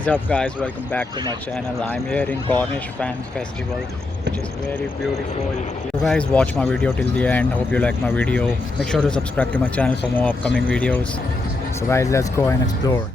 What is up guys, welcome back to my channel. I'm here in Corniche Fan Festival, which is very beautiful. You guys watch my video till the end. Hope you like my video. Make sure to subscribe to my channel for more upcoming videos. So guys, let's go and explore.